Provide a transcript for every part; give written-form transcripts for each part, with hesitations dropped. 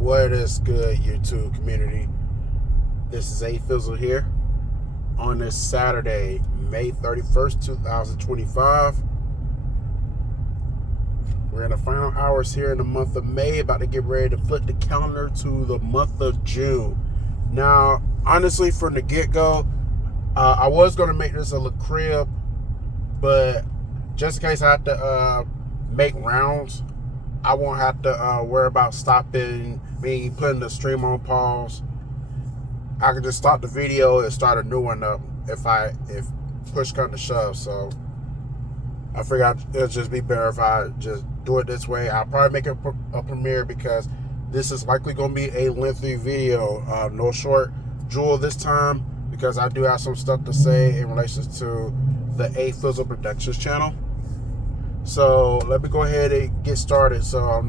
What is good, YouTube community? This is A-Fizzle here on this Saturday, May 31st, 2025. We're in the final hours here in the month of May, about to get ready to flip the calendar to the month of June. Now, honestly, from the get-go, I was going to make this a little crib, but just in case I have to make rounds, I won't have to worry about stopping, putting the stream on pause. I can just stop the video and start a new one up if push comes to shove. So I figured it'll just be better if I just do it this way. I'll probably make it a premiere because this is likely going to be a lengthy video. No short jewel this time because I do have some stuff to say in relation to the A-Fizzle Productions channel. So let me go ahead and get started so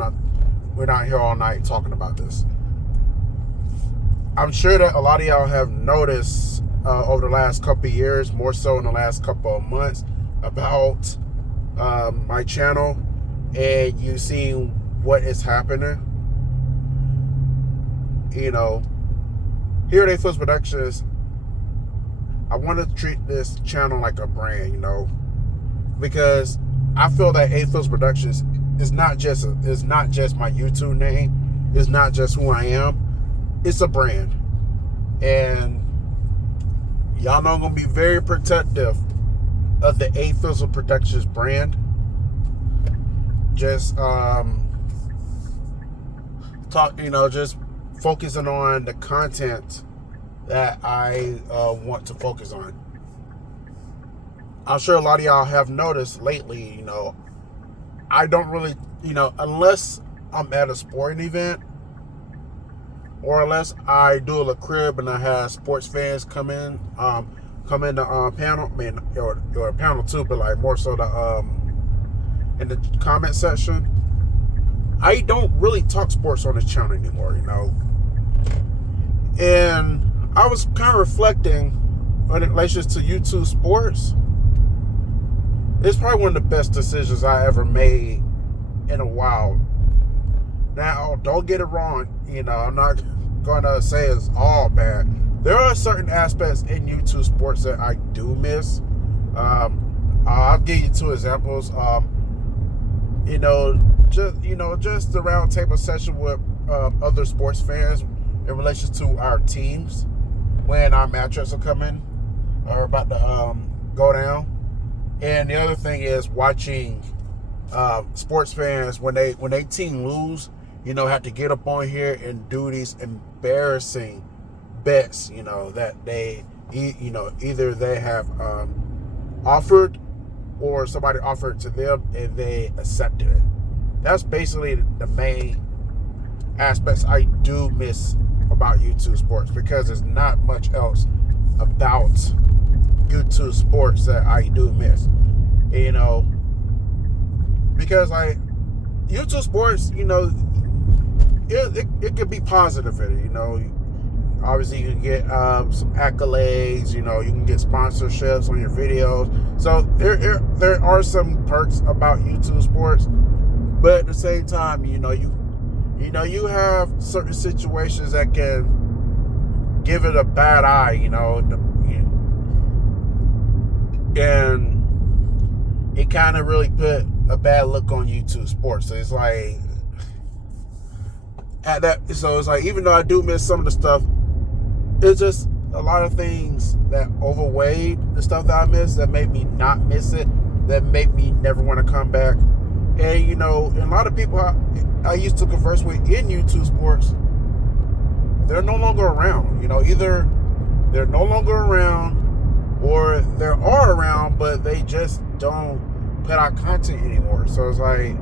we're not here all night talking about this. I'm sure that a lot of y'all have noticed over the last couple of years, more so in the last couple of months, about my channel, and you seen what is happening. You know, here at A-Fizzle Productions, I want to treat this channel like a brand, because I feel that A-Fizzle Productions is not just my YouTube name. It's not just who I am. It's a brand. And y'all know I'm going to be very protective of the A-Fizzle Productions brand. Just just focusing on the content that I want to focus on. I'm sure a lot of y'all have noticed lately, I don't really, unless I'm at a sporting event or unless I do a little crib and I have sports fans come in the panel, or panel too, but like more so in the comment section, I don't really talk sports on this channel anymore, And I was kind of reflecting in relation to YouTube sports. It's probably one of the best decisions I ever made in a while. Now, don't get it wrong. I'm not going to say it's all bad. There are certain aspects in YouTube sports that I do miss. I'll give you two examples. Just the round table session with other sports fans in relation to our teams when our matchups are coming or about to go down. And the other thing is watching sports fans when they team lose, have to get up on here and do these embarrassing bets, that they, either they have offered or somebody offered to them and they accepted it. That's basically the main aspects I do miss about YouTube sports, because there's not much else about YouTube sports that I do miss, because YouTube sports, it could be positive in it, obviously you can get some accolades, you can get sponsorships on your videos, so there are some perks about YouTube sports, but at the same time, you have certain situations that can give it a bad eye, and it kind of really put a bad look on YouTube sports. So it's like even though I do miss some of the stuff, it's just a lot of things that overweighed the stuff that I miss that made me not miss it, that made me never want to come back. And a lot of people I used to converse with in YouTube sports, they're no longer around. Either they're no longer around or they are around, but they just don't put out content anymore. So it's like,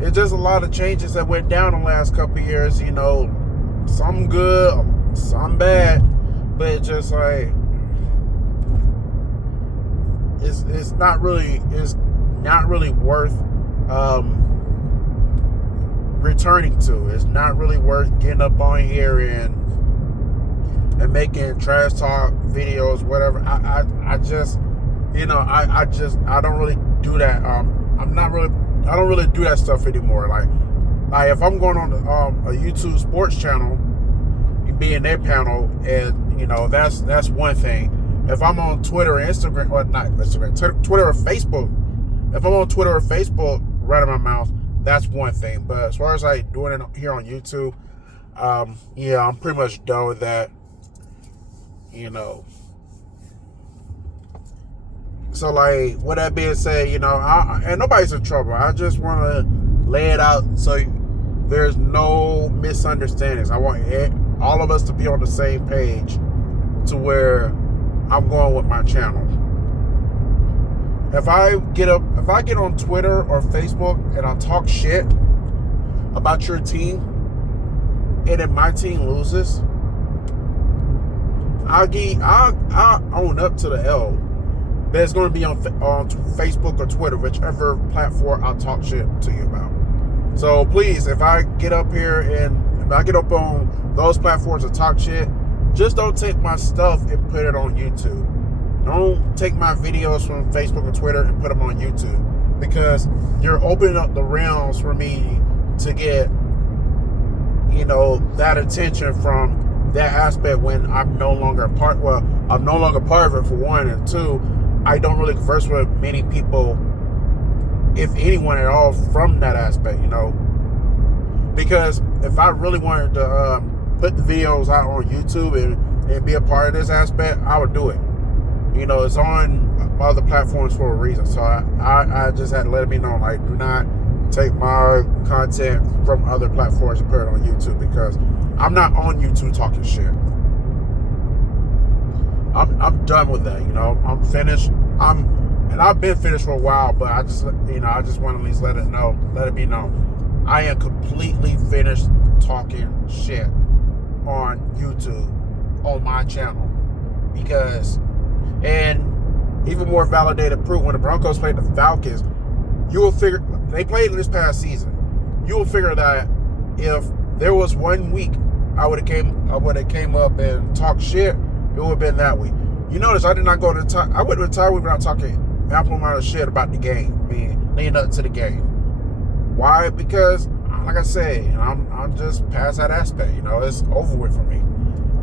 it's just a lot of changes that went down in the last couple of years, some good, some bad, but it's just like, it's not really worth returning to. It's not really worth getting up on here and making trash talk videos, whatever. I don't really do that. I don't really do that stuff anymore. Like, Like if I'm going on a YouTube sports channel, be in their panel, and that's one thing. If I'm on Twitter or Instagram, or not Instagram, Twitter or Facebook, if I'm on Twitter or Facebook running my mouth, that's one thing. But as far as like doing it here on YouTube, I'm pretty much done with that. So like, with that being said, and nobody's in trouble. I just want to lay it out so there's no misunderstandings. I want all of us to be on the same page to where I'm going with my channel. If I get on Twitter or Facebook and I talk shit about your team, and then my team loses, I'll own up to the L. That's going to be on Facebook or Twitter, whichever platform I'll talk shit to you about. So please, if I get up here and if I get up on those platforms and talk shit, just don't take my stuff and put it on YouTube. Don't take my videos from Facebook or Twitter and put them on YouTube, because you're opening up the realms for me to get, that attention from that aspect when I'm no longer I'm no longer part of it, for one, and two, I don't really converse with many people, if anyone at all, from that aspect, because if I really wanted to put the videos out on YouTube and be a part of this aspect, I would do it. It's on other platforms for a reason. So I just had to let it be known, like, do not take my content from other platforms and put it on YouTube, because I'm not on YouTube talking shit. I'm done with that. I'm finished. And I've been finished for a while, but I just want to at least let it be known. I am completely finished talking shit on YouTube on my channel, and even more validated proof, when the Broncos played the Falcons, you will figure, they played this past season, you will figure that if there was 1 week I would have came up and talked shit, it would have been that week. You notice I did not go to I went to the entire week without talking ample amount of shit about the game, leading up to the game. Why? Because, like I say, I'm just past that aspect. It's over with for me.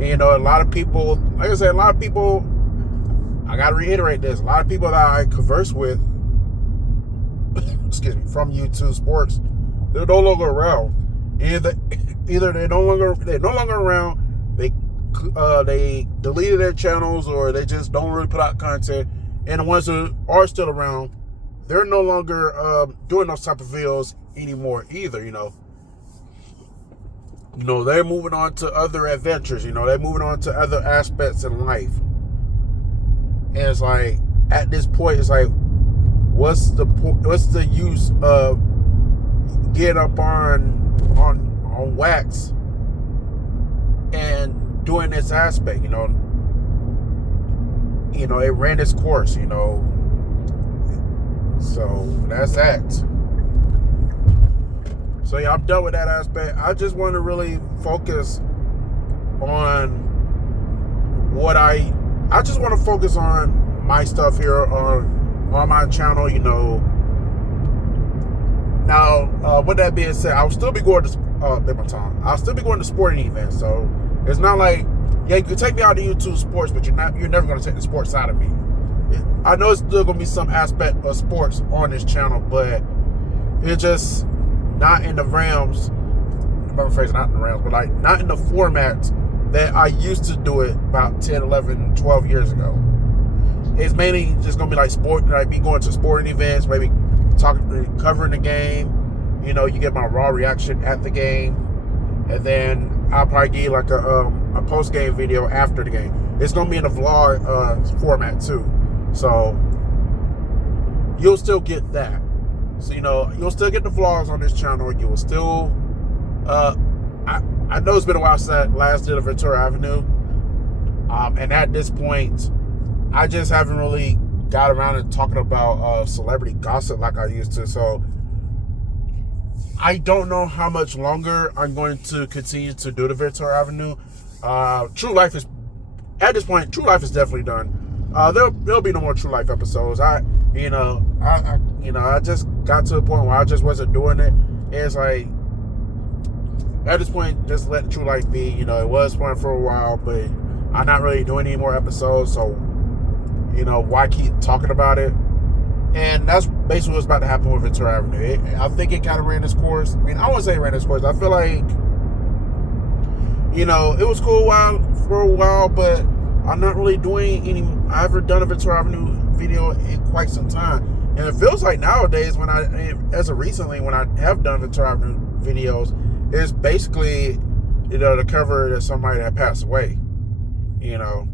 And, a lot of people, like I said, I gotta reiterate this, a lot of people that I converse with, excuse me, from YouTube Sports, they're no longer around. Either they're no longer around. They deleted their channels, or they just don't really put out content. And the ones that are still around, they're no longer doing those type of videos anymore either. They're moving on to other adventures. They're moving on to other aspects in life. And it's like, at this point, it's like, what's the use of getting up on wax and doing this aspect? It ran its course, so that's that. So yeah, I'm done with that aspect. I just want to really focus on I just want to focus on my stuff here on my channel, Now, with that being said, I'll still be going to I'll still be going to sporting events. So it's not like, yeah, you can take me out to YouTube Sports, but you're never going to take the sports out of me. I know it's still going to be some aspect of sports on this channel, but it's just not in the realms. I'm rephrasing, not in the realms, but like not in the formats that I used to do it about 10, 11, 12 years ago. It's mainly just going to be like sport, like me going to sporting events, maybe covering the game. You get my raw reaction at the game, and then I'll probably give like a post-game video after the game. It's going to be in a vlog format too. So you'll still get that. So, you'll still get the vlogs on this channel. You will still, I know it's been a while since I last did a Ventura Avenue. And at this point, I just haven't really got around to talking about celebrity gossip like I used to. So I don't know how much longer I'm going to continue to do the Ventura Avenue. True Life is, at this point, True Life is definitely done. There'll be no more True Life episodes. I just got to a point where I just wasn't doing it. It's like, at this point, just let the true life be. You know, it was fun for a while, but I'm not really doing any more episodes, so, you know, why keep talking about it? And that's basically what's about to happen with Ventura Avenue. I think it kind of ran its course. I mean, I wouldn't say it ran its course. I feel like, you know, it was cool for a while, but I'm not really doing any. I haven't done a Ventura Avenue video in quite some time. And it feels like nowadays, when I have done Ventura Avenue videos, it's basically, you know, to cover that somebody that passed away. You know,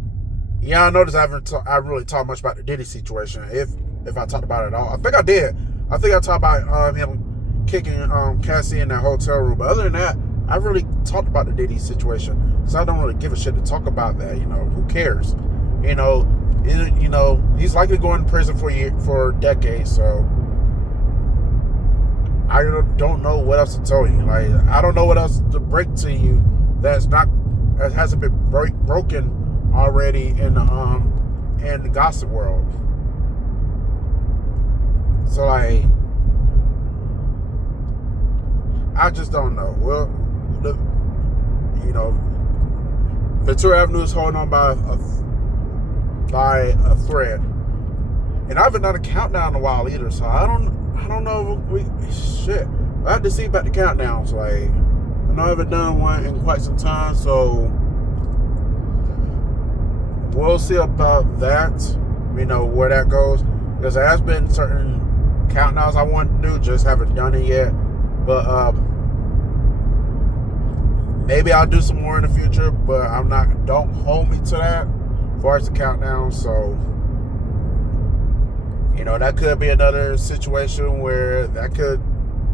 yeah, I noticed I haven't really talked much about the Diddy situation. If I talked about it at all, I think I did. I think I talked about him kicking Cassie in that hotel room. But other than that, I really talked about the Diddy situation, so I don't really give a shit to talk about that. You know, who cares? You know, he's likely going to prison for decades. So I don't know what else to tell you. Like, I don't know what else to break to you that hasn't been broken already in the gossip world. So, like, I just don't know. Well, you know, Ventura Avenue is holding on by a thread, and I haven't done a countdown in a while either. So I don't know. Shit, I have to see about the countdowns. Like, I know I haven't done one in quite some time, so we'll see about that. You know, where that goes, because there has been certain countdowns I want to do, just haven't done it yet. But maybe I'll do some more in the future, but I'm not. Don't hold me to that as far as the countdown. So, you know, that could be another situation where that could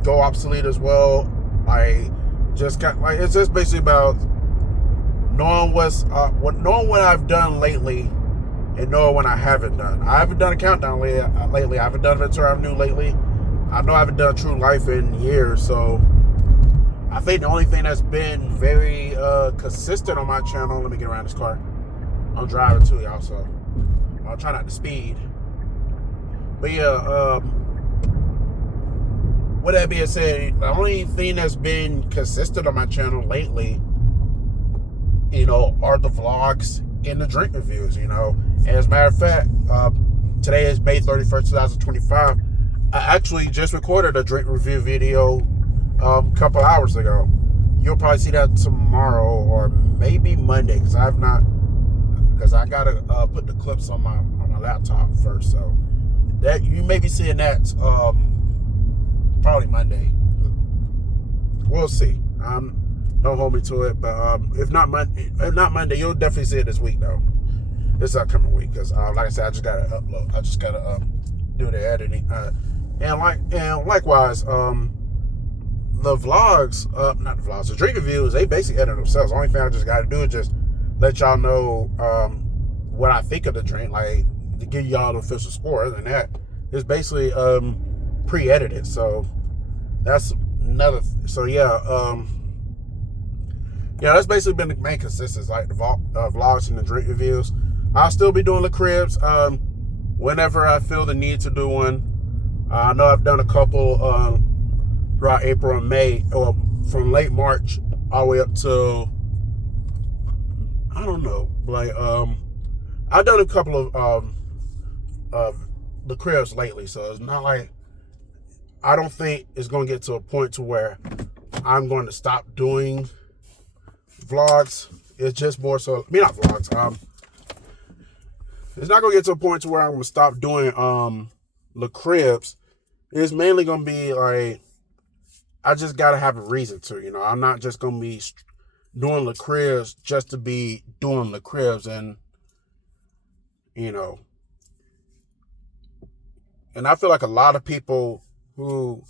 go obsolete as well. It's just basically about knowing knowing what I've done lately and knowing what I haven't done. I haven't done a countdown lately. I haven't done Ventura Avenue lately. I know I haven't done True Life in years, so I think the only thing that's been very consistent on my channel. Let me get around this car. I'm driving too, y'all, so I'll try not to speed. But yeah, with that being said, the only thing that's been consistent on my channel lately, you know, are the vlogs and the drink reviews, you know. And as a matter of fact, today is May 31st, 2025. I actually just recorded a drink review video a couple hours ago. You'll probably see that tomorrow or maybe Monday, because I gotta put the clips on my laptop first. So that you may be seeing that probably Monday. We'll see. Don't hold me to it, but if not Monday, you'll definitely see it this week though. This upcoming week, because like I said, I just gotta upload. I just gotta do the editing. And likewise, the vlogs, not the vlogs, the drink reviews, they basically edit themselves. The only thing I just gotta do is just let y'all know what I think of the drink, like to give y'all the official score. Other than that, it's basically pre-edited. So that's another. So yeah, that's basically been the main consistency, like the vlogs and the drink reviews. I'll still be doing the cribs whenever I feel the need to do one. I know I've done a couple throughout April and May, or from late March all the way up to, I don't know, like I've done a couple of the cribs lately, so it's not like, I don't think it's going to get to a point to where I'm going to stop doing vlogs. It's just more so, I mean, not vlogs, it's not going to get to a point to where I'm going to stop doing the cribs. It's mainly going to be like, I just got to have a reason to, you know. I'm not just going to be doing the cribs just to be doing the cribs. And, you know, and I feel like a lot of people who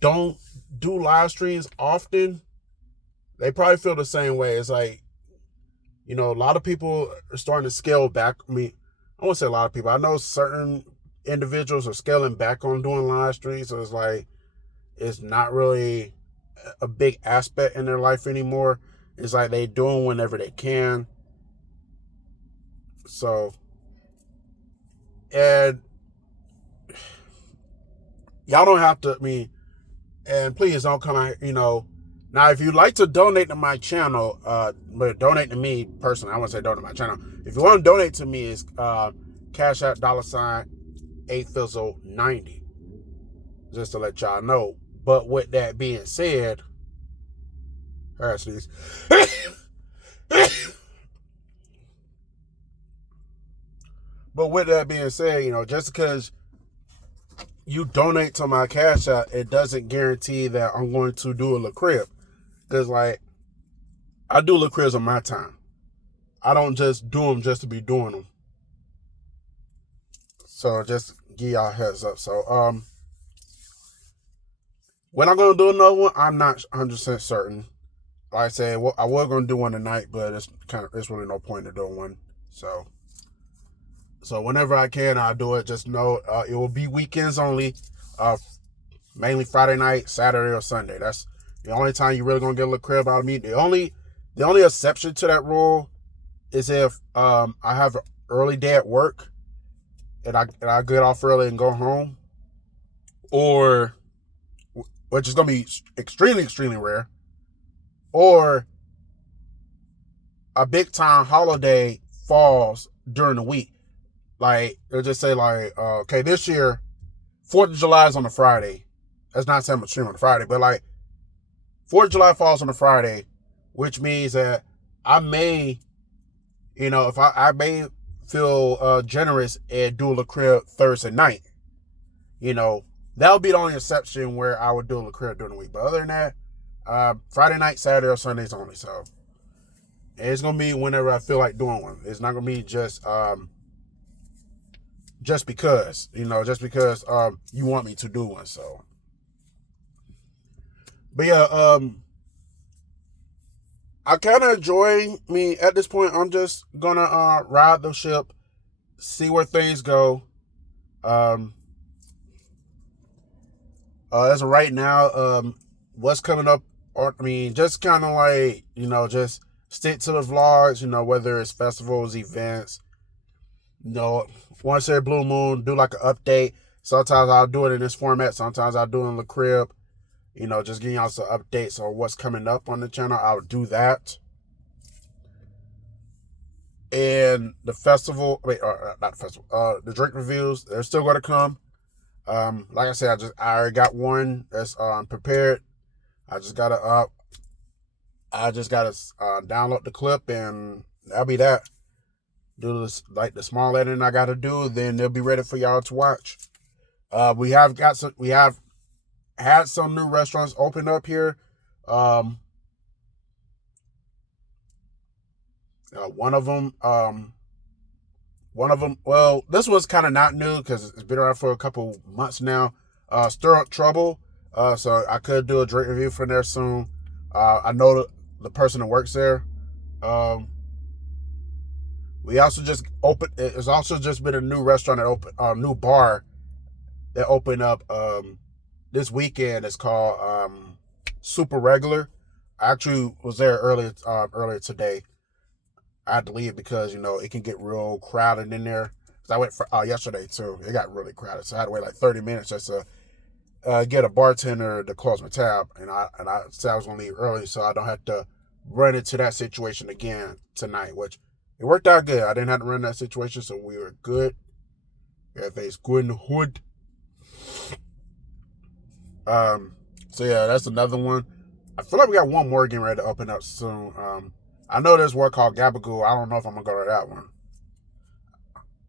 don't do live streams often, they probably feel the same way. It's like, you know, a lot of people are starting to scale back. I mean, I won't say a lot of people. I know certain individuals are scaling back on doing live streams. So it's like, it's not really a big aspect in their life anymore. It's like they doing whenever they can. So, and y'all don't have to, I mean, and please don't come out, you know, Now, if you'd like to donate to my channel, but donate to me personally, I wouldn't say donate to my channel. If you want to donate to me, it's Cash App $ A-Fizzle 90. Just to let y'all know. But with that being said, but with that being said, just because you donate to my Cash App, it doesn't guarantee that I'm going to do a La Crib. Because, like, I do La Cribs on my time. I don't just do them just to be doing them. So, just give y'all a heads up. So, when I'm going to do another one, I'm not 100% certain. Like I said, I was going to do one tonight, but it's really no point in doing one. So whenever I can, I'll do it. Just know it will be weekends only, mainly Friday night, Saturday, or Sunday. That's the only time you're really gonna get a little crib out of me. The only exception to that rule is if I have an early day at work and I get off early and go home, or which is gonna be extremely, extremely rare, or a big time holiday falls during the week. Like, they'll just say, like, okay, this year, 4th of July is on a Friday. That's not saying I'm stream on a Friday, but, like, 4th of July falls on a Friday, which means that I may, if I may feel generous and do a La Crib Thursday night. That would be the only exception where I would do a La Crib during the week. But other than that, Friday night, Saturday, or Sundays only. So, it's going to be whenever I feel like doing one. It's not going to be just because, you want me to do one. So, but yeah, I kind of enjoy at this point. I'm just gonna ride the ship, see where things go. As of right now, what's coming up, just kind of like, just stick to the vlogs, whether it's festivals, events, once every blue moon, do like an update. Sometimes I'll do it in this format. Sometimes I'll do it in the crib. Just giving y'all some updates on what's coming up on the channel. I'll do that. And the festival, not the festival, the drink reviews, they're still going to come. Like I said, I already got one that's prepared. I just gotta download the clip, and that'll be that. Do this, like the small editing I gotta do, then they'll be ready for y'all to watch. We have had some new restaurants open up here. One of them, well, this was kind of not new because it's been around for a couple months now. Stir Up Trouble. So I could do a drink review from there soon. I know the person that works there. We also just opened. It's also just been a new restaurant that opened, new bar that opened up this weekend. It's called Super Regular. I actually was there earlier today. I had to leave because it can get real crowded in there. Cause I went for yesterday too. It got really crowded, so I had to wait like 30 minutes just to get a bartender to close my tab. And I said I was gonna leave early so I don't have to run into that situation again tonight, which it worked out good. I didn't have to run that situation, so we were good. Everything's good in the hood. So yeah, that's another one. I feel like we got one more getting ready to open up soon. I know there's one called Gabagoo. I don't know if I'm gonna go to that one.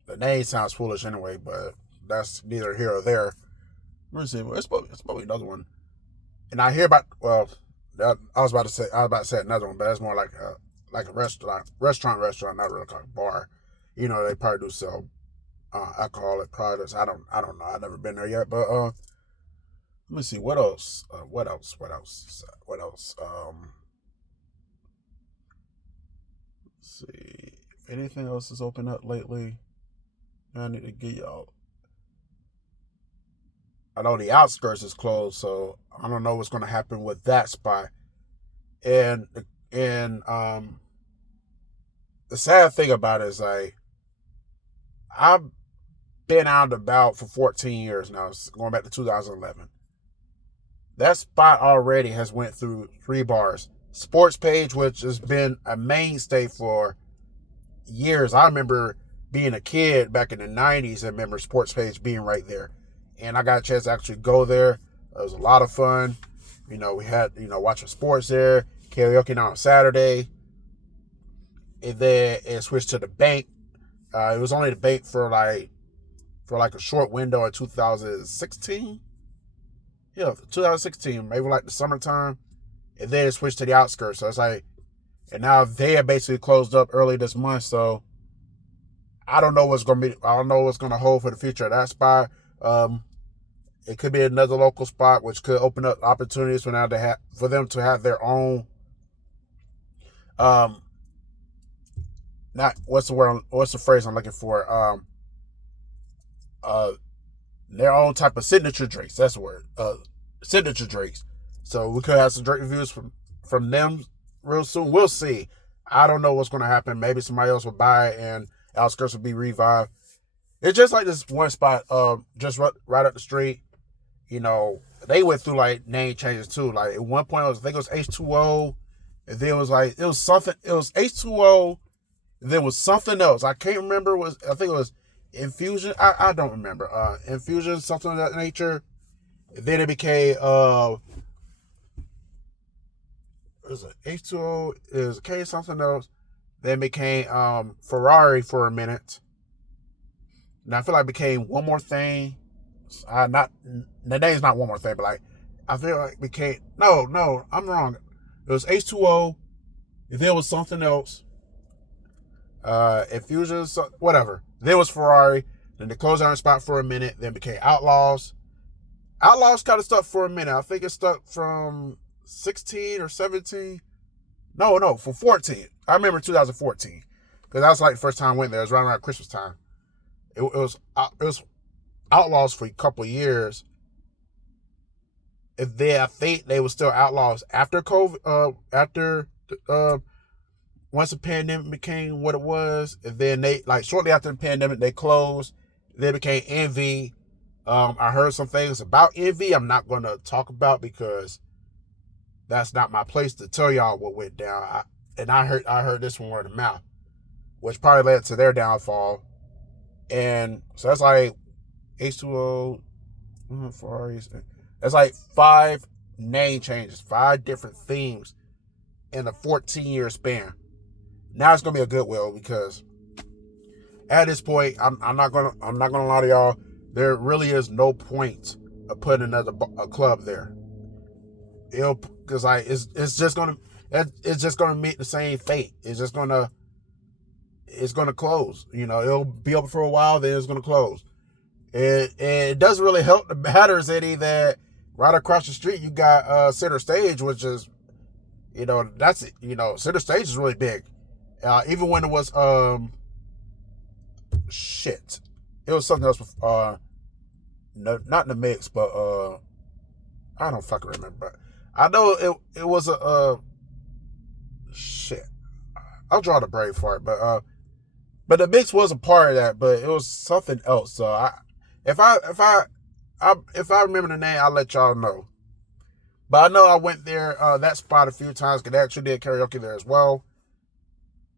The name sounds foolish anyway, but that's neither here or there. Let me see. It's probably another one. And I hear about, well, I was about to say another one, but that's more like a restaurant, not really like a bar. They probably do sell alcoholic products. I don't know. I've never been there yet, but let me see what else. What else? Let's see if anything else has opened up lately. I need to get y'all. I know the outskirts is closed, so I don't know what's going to happen with that spot. And the sad thing about it is, like, I've been out and about for 14 years now, going back to 2011. That spot already has went through 3 bars. Sports Page, which has been a mainstay for years. I remember being a kid back in the 90s. I remember Sports Page being right there. And I got a chance to actually go there. It was a lot of fun. We had, watching sports there, karaoke on Saturday. And then it switched to the bank. It was only the bank for like a short window in 2016. Yeah, 2016, maybe like the summertime. And then it switched to the outskirts. So it's like, and now they have basically closed up early this month. So I don't know what's gonna hold for the future of that spot. It could be another local spot, which could open up opportunities for them to have their own. Not what's the word? What's the phrase I'm looking for? Their own type of signature drinks. That's the word. Signature drinks. So we could have some drink reviews from them real soon. We'll see. I don't know what's going to happen. Maybe somebody else will buy it and outskirts will be revived. It's just like this one spot, just right up the street. They went through like name changes too. Like at one point, I think it was H2O, and then it was something. It was H2O. And then it was something else. I can't remember. I think it was Infusion. I don't remember. Infusion, something of that nature. And then it became it was an H2O. It became something else. Then it became Ferrari for a minute. And I feel like it became One More Thing. Not the name's not One More Thing, but like I feel like it became no, I'm wrong. It was H2O. And then it was something else. Infusion, whatever. Then it was Ferrari. Then they closed down the spot for a minute. Then became Outlaws. Outlaws kind of stuck for a minute. I think it stuck from 16 or 17. No, for 14. I remember 2014 because that was like the first time I went there. It was right around Christmas time. It was Outlaws for a couple of years. And then I think they were still Outlaws after COVID. Once the pandemic became what it was, and then they shortly after the pandemic they closed. They became Envy. I heard some things about Envy I'm not going to talk about because that's not my place to tell y'all what went down. I heard this from word of mouth, which probably led to their downfall. And so that's like H2O, Ferraris. That's like 5 name changes, 5 different themes in a 14-year span. Now it's gonna be a Goodwill because at this point, I'm not gonna lie to y'all. There really is no point of putting another club there. Because it's just gonna meet the same fate. It's gonna close. It'll be open for a while, then it's gonna close. It doesn't really help the matters any that right across the street you got Center Stage, which is that's it. Center Stage is really big. Even when it was it was something else. No, not in the mix, but I don't fucking remember. I know it was a I'll draw the brain for it, but the mix was a part of that, but it was something else. So if I remember the name, I'll let y'all know. But I know I went there that spot a few times because they actually did karaoke there as well.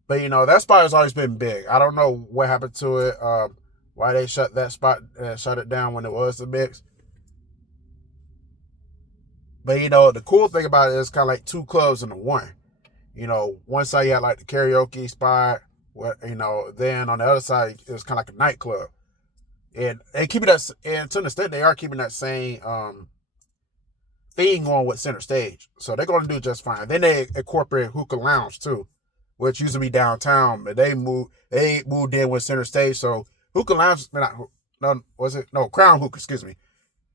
But that spot has always been big. I don't know what happened to it. Why they shut that spot, shut it down when it was the mix. But the cool thing about it is kind of like 2 clubs into one. One side you had like the karaoke spot. Then on the other side it was kind of like a nightclub. And they keep it and to an extent they are keeping that same thing going with Center Stage. So they're going to do just fine. Then they incorporate Hookah Lounge too, which used to be downtown, but they moved in with Center Stage. So Hookah Lounge, Crown Hookah, excuse me.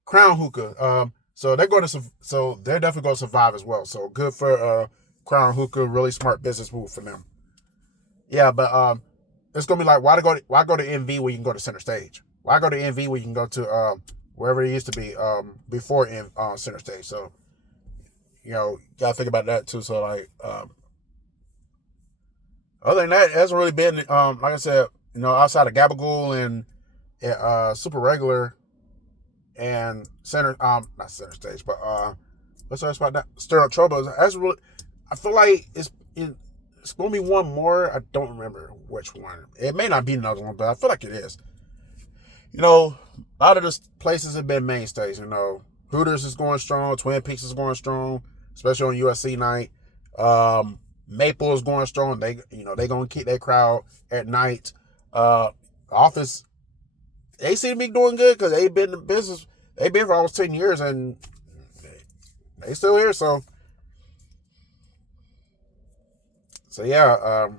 Crown Hookah. So they're definitely going to survive as well. So good for Crown Hookah, really smart business move for them. Yeah, but it's gonna be like why go to NV when you can go to Center Stage? Why go to NV when you can go to wherever it used to be before Center Stage? So gotta think about that too. So other than that, it hasn't really been like I said, outside of Gabagool and Super Regular and not Center Stage, but What's that spot? Stir Up Trouble. That's really. I feel like it's gonna be one more. I don't remember which one. It may not be another one, but I feel like it is. A lot of the places have been mainstays. Hooters is going strong. Twin Peaks is going strong, especially on USC night. Maple is going strong. They gonna keep their crowd at night. Office, they seem to be doing good because they've been in business. They've been for almost 10 years and they still here. So yeah.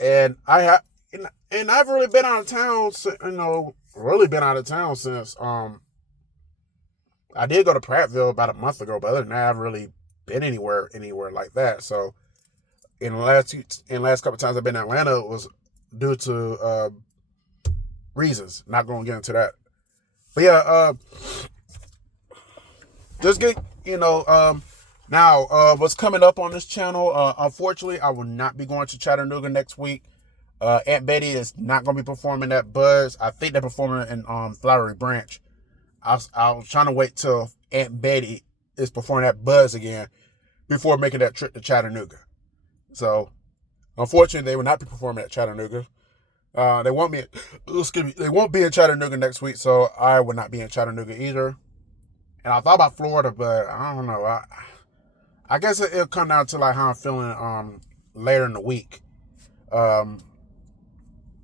And I've really been out of town. Since I did go to Prattville about a month ago, but other than that, I haven't really been anywhere like that. So in the last couple of times I've been in Atlanta, it was due to reasons. Not going to get into that. But yeah, just get now what's coming up on this channel. Unfortunately, I will not be going to Chattanooga next week. Aunt Betty is not going to be performing at Buzz. I think they're performing in Flowery Branch. I was trying to wait till Aunt Betty is performing at Buzz again before making that trip to Chattanooga. So, unfortunately, they will not be performing at Chattanooga. They won't be in Chattanooga next week, so I will not be in Chattanooga either. And I thought about Florida, but I don't know. I guess it'll come down to like how I'm feeling later in the week.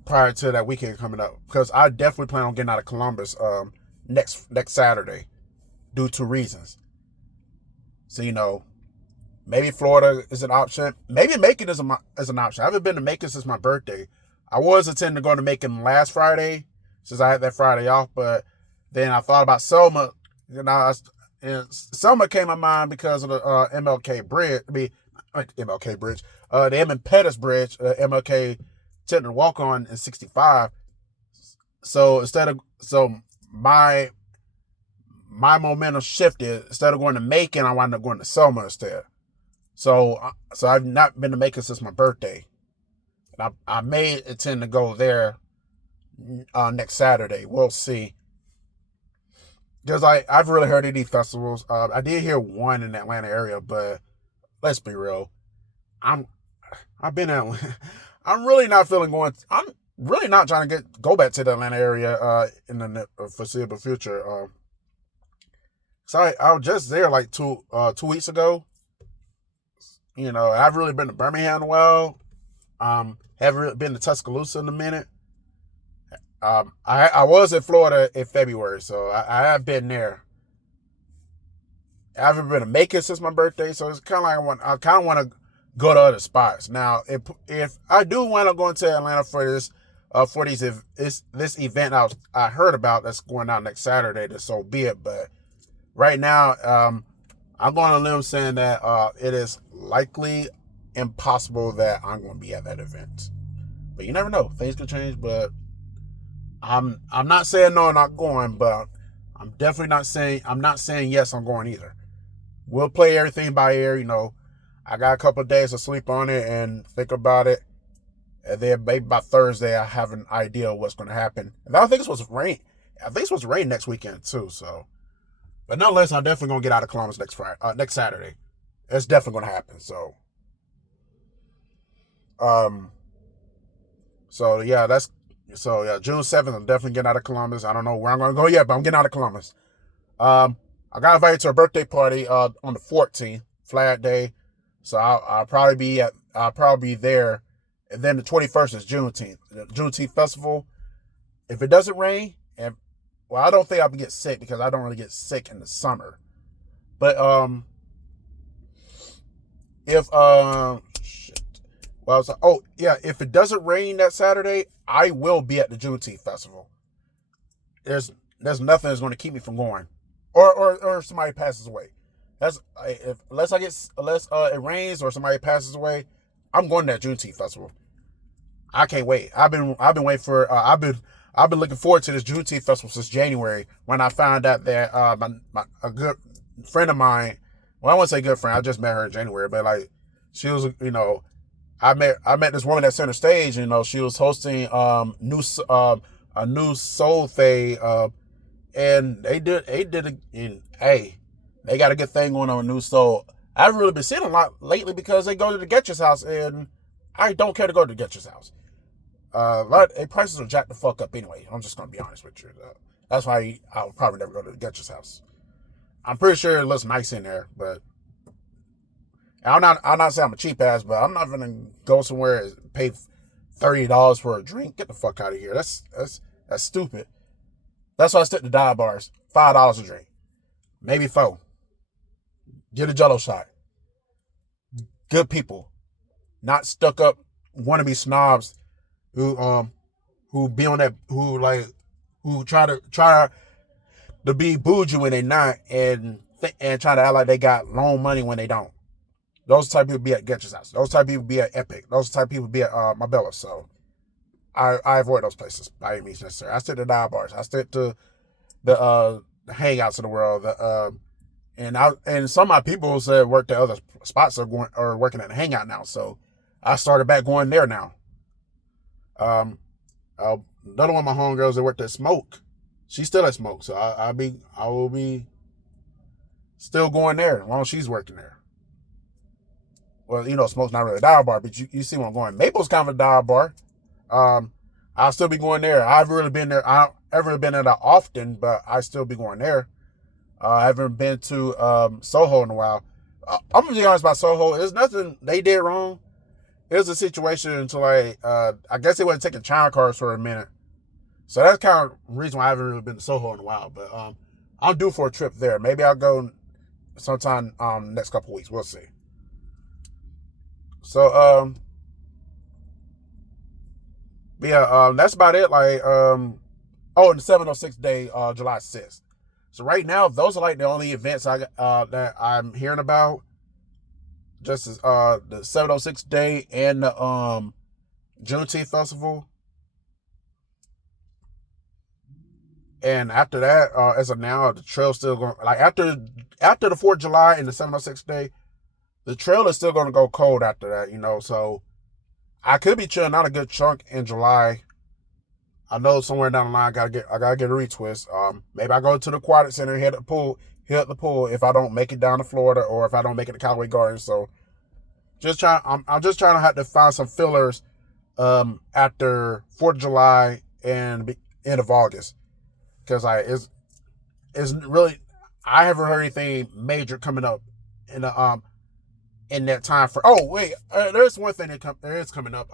Prior to that weekend coming up, because I definitely plan on getting out of Columbus next Saturday due to reasons. So maybe Florida is an option. Maybe Macon is an option. I haven't been to Macon since my birthday. I was intending to go to Macon last Friday since I had that Friday off, but then I thought about Selma. And Selma came to mind because of the MLK Bridge. MLK Bridge. The Emmett Pettus Bridge. MLK tended to walk on in 65. So my momentum shifted. Instead of going to Macon, I wound up going to Selma instead. So I've not been to Macon since my birthday. And I may intend to go there next Saturday. We'll see. Because I've really heard of these festivals. I did hear one in the Atlanta area, but let's be real. I've been in Atlanta. I'm really not I'm really not trying to go back to the Atlanta area in the foreseeable future. So I was just there like 2 weeks ago. I've really been to Birmingham in a while. Haven't really been to Tuscaloosa in a minute. I was in Florida in February, so I have been there. I haven't been to Macon since my birthday, so it's kind of like I kind of want to go to other spots. Now, if I do want to go into Atlanta for this this event I heard about that's going on next Saturday, then so be it. But right now, I'm going on a limb saying that it is likely impossible that I'm going to be at that event. But you never know; things can change. But I'm not saying no, I'm not going. But I'm definitely not saying yes, I'm going either. We'll play everything by ear. I got a couple of days to sleep on it and think about it. And then maybe by Thursday, I have an idea of what's going to happen. And I think it's supposed to rain. I think it's supposed to rain next weekend too. So, but nonetheless, I'm definitely going to get out of Columbus next Saturday. It's definitely going to happen. So, June 7th, I'm definitely getting out of Columbus. I don't know where I'm going to go yet, but I'm getting out of Columbus. I got invited to a birthday party on the 14th, Flag Day. So I'll probably be there. And then the 21st is Juneteenth. The Juneteenth festival. If it doesn't rain, I don't think I'll get sick because I don't really get sick in the summer. But if if it doesn't rain that Saturday, I will be at the Juneteenth festival. There's nothing that's going to keep me from going, or somebody passes away. Unless it rains or somebody passes away, I'm going to that Juneteenth festival. I can't wait. I've been waiting for. I've been looking forward to this Juneteenth festival since January when I found out that a good friend of mine. Well, I won't say good friend. I just met her in January, but like she was, I met this woman at Center Stage. She was hosting a new Soul Thing, and they did it. And hey, They got a good thing going on with news. So I haven't really been seeing a lot lately because they go to the Getcher's house, and I don't care to go to the Getcher's house. Prices are jacked the fuck up anyway. I'm just gonna be honest with you. That's why I'll probably never go to the Getcher's house. I'm pretty sure it looks nice in there, but I'm not saying I'm a cheap ass, but I'm not gonna go somewhere and pay $30 for a drink. Get the fuck out of here. That's stupid. That's why I stick to dive bars. $5 a drink, maybe $4. Get a Jello shot. Good people, not stuck up wannabe snobs who be on that who try to be bougie when they not and try to act like they got loan money when they don't. Those type of people be at Getcher's house. Those type of people be at Epic. Those type of people be at Marbella. So I avoid those places by any means necessary. I stick to dive bars. I stick to the hangouts of the world. And some of my people that worked at other spots are working at the hangout now. So I started back going there now. Another one of my homegirls that worked at Smoke, she's still at Smoke. So I will be still going there as long as she's working there. Well, Smoke's not really a dive bar, but you see where I'm going. Maple's kind of a dive bar. I'll still be going there. I've really been there. I don't ever been there that often, but I still be going there. I haven't been to Soho in a while. I'm gonna be honest about Soho. There's nothing they did wrong. It was a situation to I guess they wasn't taking child cards for a minute. So that's kind of the reason why I haven't really been to Soho in a while. But I'm due for a trip there. Maybe I'll go sometime next couple weeks. We'll see. So that's about it. And the 706 day, July 6th. So right now, those are the only events that I'm hearing about. Just as the 706 day and the Juneteenth festival. And after that, as of now, the trail's still going. After the 4th of July and the 706 day, the trail is still going to go cold after that. So I could be chilling out a good chunk in July. I know somewhere down the line I gotta get a retwist. Maybe I go to the Aquatic Center, hit the pool if I don't make it down to Florida or if I don't make it to Callaway Gardens. So I'm just trying to have to find some fillers after 4th of July and end of August. Because it's really, I haven't heard anything major coming up in that time for. Oh wait, there's one thing there is coming up.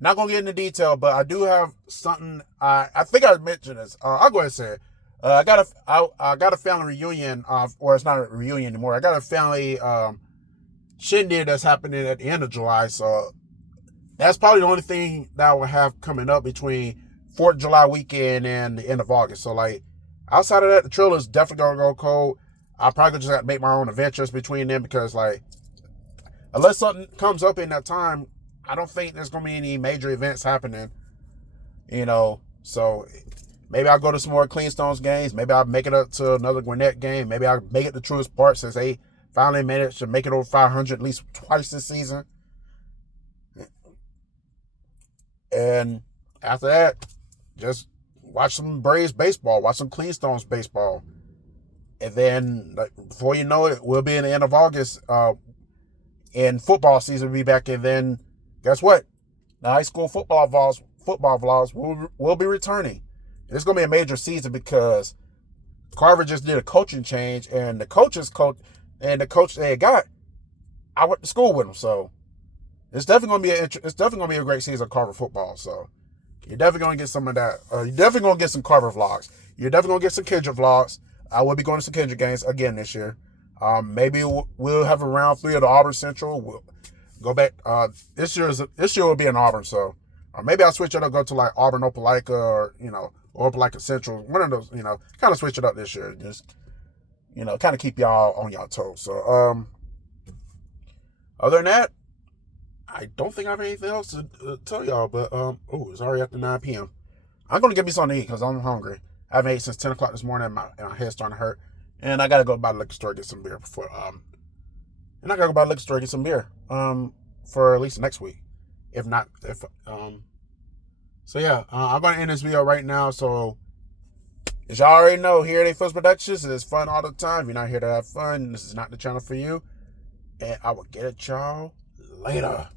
Not gonna get into detail, but I do have something. I think I mentioned this. I'll go ahead and say it. I got a family reunion. Or it's not a reunion anymore. I got a family shindig that's happening at the end of July. So that's probably the only thing that I will have coming up between 4th of July weekend and the end of August. So outside of that, the trail is definitely gonna go cold. I probably just have to make my own adventures between them because unless something comes up in that time, I don't think there's gonna be any major events happening. So maybe I'll go to some more Cleanstones games. Maybe I'll make it up to another Gwinnett game. Maybe I'll make it to Truist Park since they finally managed to make it over 500 at least twice this season. And after that, just watch some Braves baseball, watch some Cleanstones baseball. And then before you know it, we'll be in the end of August. And football season will be back. And then guess what? The high school football vlogs will be returning. It's going to be a major season because Carver just did a coaching change, and the coach they got, I went to school with him. So it's definitely going to be a great season of Carver football. So you're definitely going to get some of that. You're definitely going to get some Carver vlogs. You're definitely going to get some Kendrick vlogs. I will be going to some Kendrick games again this year. Maybe we'll have a round 3 of the Auburn Central. We'll go back. This year will be in Auburn, so or maybe I'll switch it up, go to Auburn Opelika or Opelika Central. One of those, kind of switch it up this year. Just kind of keep y'all on y'all toes. So other than that, I don't think I have anything else to tell y'all. But it's already after 9 p.m. I'm gonna get me something to eat because I'm hungry. I haven't ate since 10 o'clock this morning. And my head's starting to hurt, and I gotta go by the liquor store get some beer before. And I gotta go by the liquor store get some beer. For at least next week, if not. So yeah, I'm gonna end this video right now. So As y'all already know, here at A-Fizzle Productions, it is fun all the time. You're not here to have fun. This is not the channel for you. And I will get at y'all later.